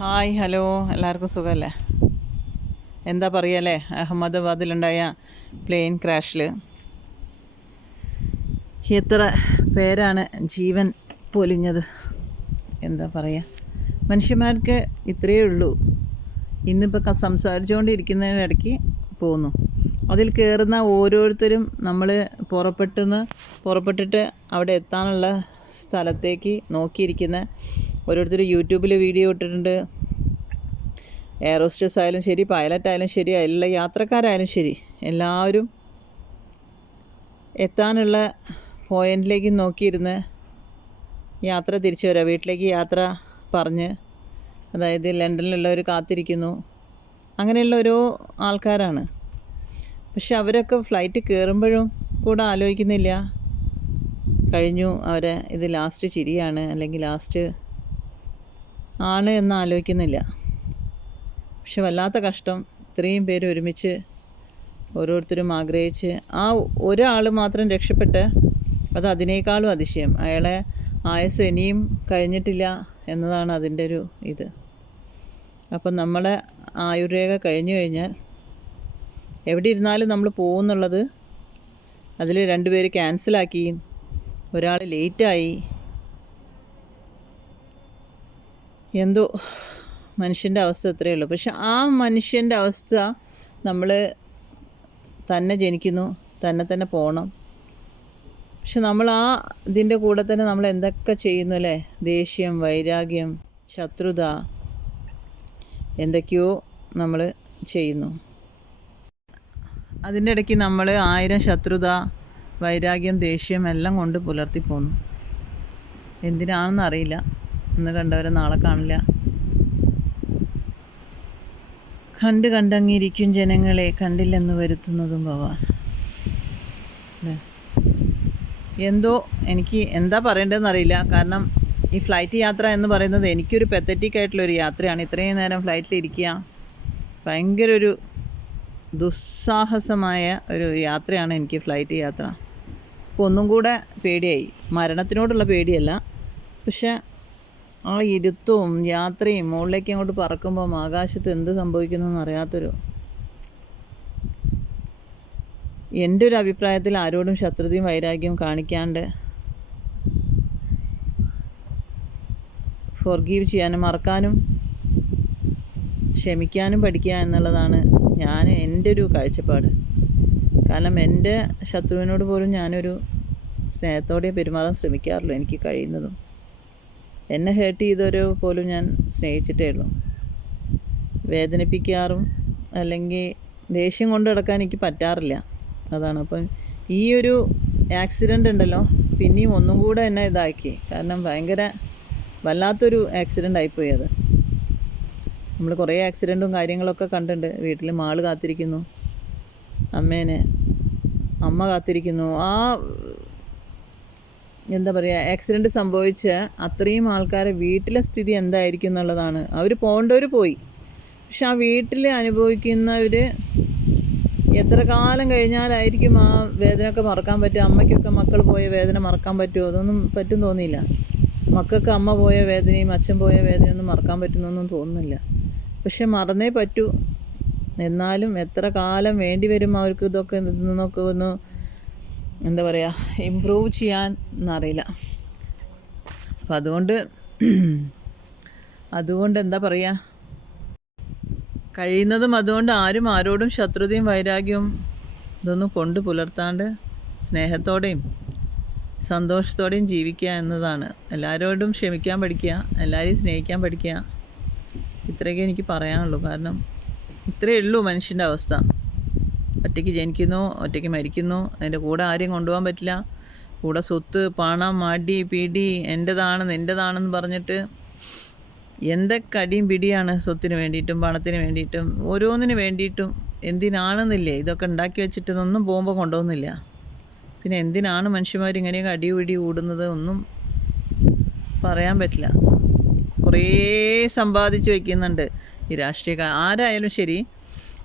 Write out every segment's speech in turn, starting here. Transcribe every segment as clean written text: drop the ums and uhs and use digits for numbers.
Hi hello എല്ലാവർക്കും സുഖമല്ലേ? എന്താ പറയല്ലേ, അഹമ്മദാബാദിലുണ്ടായ പ്ലെയിൻ ക്രാഷിൽ എത്ര പേരാണ് ജീവൻ പൊലിഞ്ഞത്. എന്താ പറയുക, മനുഷ്യന്മാർക്ക് ഇത്രയേ ഉള്ളൂ. ഇന്നിപ്പോൾ സംസാരിച്ചുകൊണ്ടിരിക്കുന്നതിനിടയ്ക്ക് പോന്നു. അതിൽ കയറുന്ന ഓരോരുത്തരും നമ്മൾ പുറപ്പെട്ടിട്ട് അവിടെ എത്താനുള്ള സ്ഥലത്തേക്ക് നോക്കിയിരിക്കുന്ന ഓരോരുത്തർ യൂട്യൂബിൽ വീഡിയോ ഇട്ടിട്ടുണ്ട്. എയർ ഹോസ്റ്റസ് ആയാലും ശരി, പൈലറ്റ് ആയാലും ശരി, എല്ലാ യാത്രക്കാരായാലും ശരി, എല്ലാവരും എത്താനുള്ള പോയിന്റിലേക്ക് നോക്കിയിരുന്ന് യാത്ര തിരിച്ചു വരിക, വീട്ടിലേക്ക് യാത്ര പറഞ്ഞ്, അതായത് ലണ്ടനിലുള്ളവർ കാത്തിരിക്കുന്നു. അങ്ങനെയുള്ള ഓരോ ആൾക്കാരാണ്. പക്ഷെ അവരൊക്കെ ഫ്ലൈറ്റ് കയറുമ്പോഴും കൂടെ ആലോചിക്കുന്നില്ല, കഴിഞ്ഞു, അവരെ ഇത് ലാസ്റ്റ് ചിരിയാണ് അല്ലെങ്കിൽ ലാസ്റ്റ് ആണ് എന്ന് ആലോചിക്കുന്നില്ല. പക്ഷെ വല്ലാത്ത കഷ്ടം. ഇത്രയും പേര് ഒരുമിച്ച് ഓരോരുത്തരും ആഗ്രഹിച്ച് ആ ഒരാൾ മാത്രം രക്ഷപ്പെട്ട്, അത് അതിനേക്കാളും അതിശയം. അയാളെ ആയുസ് ഇനിയും കഴിഞ്ഞിട്ടില്ല എന്നതാണ് അതിൻ്റെ ഒരു ഇത്. അപ്പം നമ്മുടെ ആയുർരേഖ കഴിഞ്ഞു കഴിഞ്ഞാൽ എവിടെ ഇരുന്നാലും നമ്മൾ പോകുന്നുള്ളത്. അതിൽ 2 പേര് ക്യാൻസലാക്കി, ഒരാൾ ലേറ്റായി. എന്തോ മനുഷ്യൻ്റെ അവസ്ഥ ഇത്രയേ ഉള്ളൂ. പക്ഷെ ആ മനുഷ്യൻ്റെ അവസ്ഥ, നമ്മൾ തന്നെ ജനിക്കുന്നു, തന്നെ പോകണം. പക്ഷെ നമ്മൾ ആ ഇതിൻ്റെ കൂടെ തന്നെ നമ്മൾ എന്തൊക്കെ ചെയ്യുന്നു അല്ലേ? ദേഷ്യം, വൈരാഗ്യം, ശത്രുത, എന്തൊക്കെയോ നമ്മൾ ചെയ്യുന്നു. അതിൻ്റെ ഇടയ്ക്ക് നമ്മൾ 1000 ശത്രുത, വൈരാഗ്യം, ദേഷ്യം എല്ലാം കൊണ്ട് പുലർത്തി പോന്നു. എന്തിനാണെന്ന് അറിയില്ല. ഇന്ന് കണ്ടവരെ നാളെ കാണില്ല. കണ്ടങ്ങിരിക്കും ജനങ്ങളെ, കണ്ടില്ലെന്ന് വരുത്തുന്നതും ഭവാൻ. എന്തോ എനിക്ക് എന്താ പറയേണ്ടതെന്ന് അറിയില്ല. കാരണം ഈ ഫ്ലൈറ്റ് യാത്ര എന്ന് പറയുന്നത് എനിക്കൊരു പെത്തറ്റിക് ആയിട്ടുള്ളൊരു യാത്രയാണ്. ഇത്രയും നേരം ഫ്ലൈറ്റിലിരിക്കുക ഭയങ്കര ഒരു ദുസ്സാഹസമായ ഒരു യാത്രയാണ് എനിക്ക് ഫ്ലൈറ്റ് യാത്ര. അപ്പോൾ ഒന്നും കൂടെ പേടിയായി. മരണത്തിനോടുള്ള പേടിയല്ല, പക്ഷെ ആ ഇരുത്തവും യാത്രയും മുകളിലേക്ക് അങ്ങോട്ട് പറക്കുമ്പം ആകാശത്ത് എന്ത് സംഭവിക്കുന്നതെന്ന് അറിയാത്തൊരു. എൻ്റെ ഒരു അഭിപ്രായത്തിൽ ആരോടും ശത്രുതയും വൈരാഗ്യവും കാണിക്കാണ്ട് ഫോർഗീവ് ചെയ്യാനും മറക്കാനും ക്ഷമിക്കാനും പഠിക്കുക എന്നുള്ളതാണ് എൻ്റെ ഒരു കാഴ്ചപ്പാട്. കാരണം എൻ്റെ ശത്രുവിനോട് പോലും ഞാനൊരു സ്നേഹത്തോടെ പെരുമാറാൻ ശ്രമിക്കാറുള്ളൂ, എനിക്ക് കഴിയുന്നതും. എന്നെ ഹേർട്ട് ചെയ്തവരോ പോലും ഞാൻ സ്നേഹിച്ചിട്ടേ ഉള്ളൂ. വേദനിപ്പിക്കാറും അല്ലെങ്കിൽ ദേഷ്യം കൊണ്ട് നടക്കാൻ എനിക്ക് പറ്റാറില്ല. അതാണ്. അപ്പം ഈ ഒരു ആക്സിഡൻ്റ് ഉണ്ടല്ലോ, പിന്നെയും ഒന്നും കൂടെ എന്നെ ഇതാക്കി. കാരണം ഭയങ്കര വല്ലാത്തൊരു ആക്സിഡൻ്റ് ആയിപ്പോയി അത്. നമ്മൾ കുറേ ആക്സിഡൻറ്റും കാര്യങ്ങളൊക്കെ കണ്ടിട്ടുണ്ട്. വീട്ടിൽ മാള് കാത്തിരിക്കുന്നു, അമ്മ കാത്തിരിക്കുന്നു. ആ എന്താ പറയുക, ആക്സിഡൻറ്റ് സംഭവിച്ച അത്രയും ആൾക്കാരെ വീട്ടിലെ സ്ഥിതി എന്തായിരിക്കും എന്നുള്ളതാണ്. അവർ പോകേണ്ടവർ പോയി, പക്ഷെ ആ വീട്ടിൽ അനുഭവിക്കുന്നവർ എത്ര കാലം കഴിഞ്ഞാലായിരിക്കും ആ വേദനയൊക്കെ മറക്കാൻ പറ്റുക? അമ്മയ്ക്കൊക്കെ മക്കൾ പോയ വേദന മറക്കാൻ പറ്റുമോ? അതൊന്നും പറ്റും തോന്നിയില്ല. മക്കൾക്ക് അമ്മ പോയ വേദനയും അച്ഛൻ പോയ വേദനയൊന്നും മറക്കാൻ പറ്റുന്നൊന്നും തോന്നുന്നില്ല. പക്ഷെ മറന്നേ പറ്റൂ. എന്നാലും എത്ര കാലം വേണ്ടി വരും അവർക്ക് ഇതൊക്കെ നിന്നൊക്കെ ഒന്ന് എന്താ പറയുക, ഇമ്പ്രൂവ് ചെയ്യാൻ എന്നറിയില്ല. അപ്പം അതുകൊണ്ട് എന്താ പറയുക, കഴിയുന്നതും അതുകൊണ്ട് ആരോടും ശത്രുതയും വൈരാഗ്യവും ഇതൊന്നും കൊണ്ട് പുലർത്താണ്ട് സ്നേഹത്തോടെയും സന്തോഷത്തോടെയും ജീവിക്കുക എന്നതാണ്. എല്ലാവരോടും ക്ഷമിക്കാൻ പഠിക്കുക, എല്ലാവരെയും സ്നേഹിക്കാൻ പഠിക്കുക. ഇത്രയൊക്കെ എനിക്ക് പറയാനുള്ളൂ. കാരണം ഇത്രയേ ഉള്ളൂ മനുഷ്യൻ്റെ അവസ്ഥ. ഒറ്റയ്ക്ക് ജനിക്കുന്നു, ഒറ്റയ്ക്ക് മരിക്കുന്നു. അതിൻ്റെ കൂടെ ആരെയും കൊണ്ടുപോകാൻ പറ്റില്ല. കൂടെ സ്വത്ത്, പണം, അടി, പിടി, എൻ്റെതാണെന്ന് പറഞ്ഞിട്ട് എന്തൊക്കെ അടിയും പിടിയാണ് സ്വത്തിന് വേണ്ടിയിട്ടും പണത്തിന് വേണ്ടിയിട്ടും ഓരോന്നിന് വേണ്ടിയിട്ടും. എന്തിനാണെന്നില്ലേ ഇതൊക്കെ ഉണ്ടാക്കി വെച്ചിട്ടൊന്നും പോകുമ്പോൾ കൊണ്ടുപോകുന്നില്ല. പിന്നെ എന്തിനാണ് മനുഷ്യന്മാർ ഇങ്ങനെയൊക്കെ അടിപിടി കൂടുന്നത് ഒന്നും പറയാൻ പറ്റില്ല. കുറേ സമ്പാദിച്ച് വയ്ക്കുന്നുണ്ട് ഈ രാഷ്ട്രീയക്കാർ. ആരായാലും ശരി,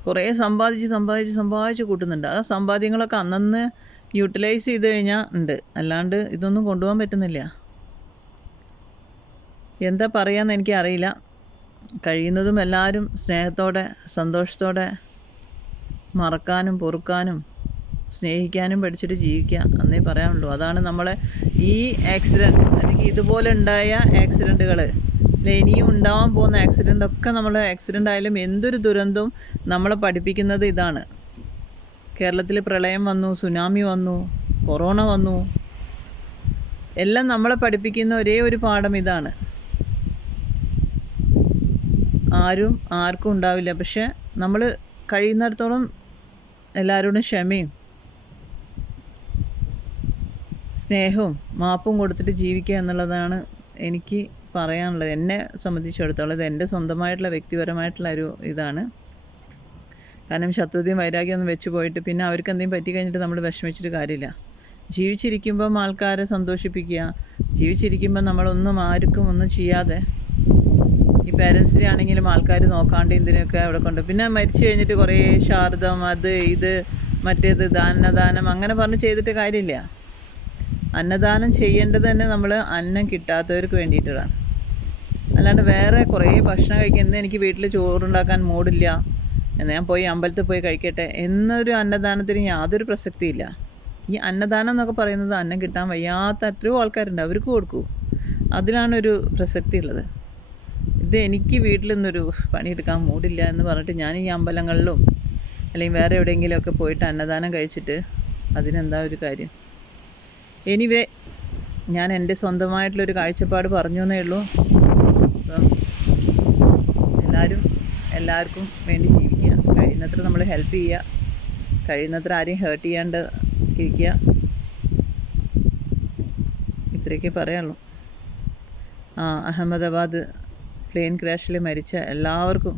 കുറേ സമ്പാദിച്ച് കൂട്ടുന്നുണ്ട്. ആ സമ്പാദ്യങ്ങളൊക്കെ അന്നന്ന് യൂട്ടിലൈസ് ചെയ്ത് കഴിഞ്ഞാൽ ഉണ്ട്, അല്ലാണ്ട് ഇതൊന്നും കൊണ്ടുപോകാൻ പറ്റുന്നില്ല. എന്താ പറയാമെന്ന് എനിക്കറിയില്ല. കഴിയുന്നതും എല്ലാവരും സ്നേഹത്തോടെ സന്തോഷത്തോടെ മറക്കാനും പൊറുക്കാനും സ്നേഹിക്കാനും പഠിച്ചിട്ട് ജീവിക്കുക എന്നേ പറയാനുള്ളൂ. അതാണ് നമ്മളെ ഈ ആക്സിഡൻറ്റ് അല്ലെങ്കിൽ ഇതുപോലെ ഉണ്ടായ ആക്സിഡൻറ്റുകൾ അല്ലെ ഇനിയും ഉണ്ടാവാൻ പോകുന്ന ആക്സിഡൻ്റ് ഒക്കെ നമ്മൾ ആക്സിഡൻ്റ് ആയാലും എന്തൊരു ദുരന്തവും നമ്മളെ പഠിപ്പിക്കുന്നത് ഇതാണ്. കേരളത്തിൽ പ്രളയം വന്നു, സുനാമി വന്നു, കൊറോണ വന്നു, എല്ലാം നമ്മളെ പഠിപ്പിക്കുന്ന ഒരേ ഒരു പാഠം ഇതാണ്. ആർക്കും ഉണ്ടാവില്ല. പക്ഷെ നമ്മൾ കഴിയുന്നിടത്തോളം എല്ലാവരോടും ക്ഷമയും സ്നേഹവും മാപ്പും കൊടുത്തിട്ട് ജീവിക്കുക എന്നുള്ളതാണ് എനിക്ക് പറയാനുള്ളത്. എന്നെ സംബന്ധിച്ചിടത്തോളം ഇത് എൻ്റെ സ്വന്തമായിട്ടുള്ള വ്യക്തിപരമായിട്ടുള്ള ഒരു ഇതാണ്. കാരണം ശത്രുതയും വൈരാഗ്യമൊന്നും വെച്ച് പോയിട്ട് പിന്നെ അവർക്ക് എന്തെങ്കിലും പറ്റി കഴിഞ്ഞിട്ട് നമ്മൾ വിഷമിച്ചിട്ട് കാര്യമില്ല. ജീവിച്ചിരിക്കുമ്പം ആൾക്കാരെ സന്തോഷിപ്പിക്കുക, ജീവിച്ചിരിക്കുമ്പം നമ്മളൊന്നും ആർക്കും ഒന്നും ചെയ്യാതെ, ഈ പേരൻസിനെ ആണെങ്കിലും ആൾക്കാർ നോക്കാണ്ട് ഇതിനൊക്കെ അവിടെ കൊണ്ട്, പിന്നെ മരിച്ചു കഴിഞ്ഞിട്ട് കുറേ ശാരദം അത് ഇത് മറ്റേത് അന്നദാനം അങ്ങനെ പറഞ്ഞ് ചെയ്തിട്ട് കാര്യമില്ല. അന്നദാനം ചെയ്യേണ്ടത് തന്നെ നമ്മൾ അന്നം കിട്ടാത്തവർക്ക് വേണ്ടിയിട്ടാണ്. അല്ലാണ്ട് വേറെ കുറേ ഭക്ഷണം കഴിക്കുന്നത് എനിക്ക് വീട്ടിൽ ചോറുണ്ടാക്കാൻ മൂടില്ല എന്ന് ഞാൻ പോയി അമ്പലത്തിൽ പോയി കഴിക്കട്ടെ എന്നൊരു അന്നദാനത്തിന് യാതൊരു പ്രസക്തിയില്ല. ഈ അന്നദാനം എന്നൊക്കെ പറയുന്നത് അന്നം കിട്ടാൻ വയ്യാത്ത എത്രയോ ആൾക്കാരുണ്ട്, അവർക്ക് കൊടുക്കൂ, അതിലാണൊരു പ്രസക്തി ഉള്ളത്. ഇത് എനിക്ക് വീട്ടിൽ നിന്നൊരു പണിയെടുക്കാൻ മൂടില്ല എന്ന് പറഞ്ഞിട്ട് ഞാൻ ഈ അമ്പലങ്ങളിലും അല്ലെങ്കിൽ വേറെ എവിടെയെങ്കിലുമൊക്കെ പോയിട്ട് അന്നദാനം കഴിച്ചിട്ട് അതിനെന്താ ഒരു കാര്യം? എനിവേ, ഞാൻ എൻ്റെ സ്വന്തമായിട്ടുള്ളൊരു കാഴ്ചപ്പാട് പറഞ്ഞു എന്നേ ഉള്ളൂ. അപ്പം എല്ലാവർക്കും വേണ്ടി ജീവിക്കുക, കഴിയുന്നത്ര നമ്മൾ ഹെൽപ്പ് ചെയ്യുക, കഴിയുന്നത്ര ആരെയും ഹേർട്ട് ചെയ്യാണ്ട് ഇരിക്കുക, ഇത്രയൊക്കെ പറയാനുള്ളൂ. അഹമ്മദാബാദ് പ്ലെയിൻ ക്രാഷിൽ മരിച്ച എല്ലാവർക്കും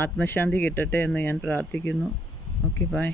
ആത്മശാന്തി കിട്ടട്ടെ എന്ന് ഞാൻ പ്രാർത്ഥിക്കുന്നു. Okay, by.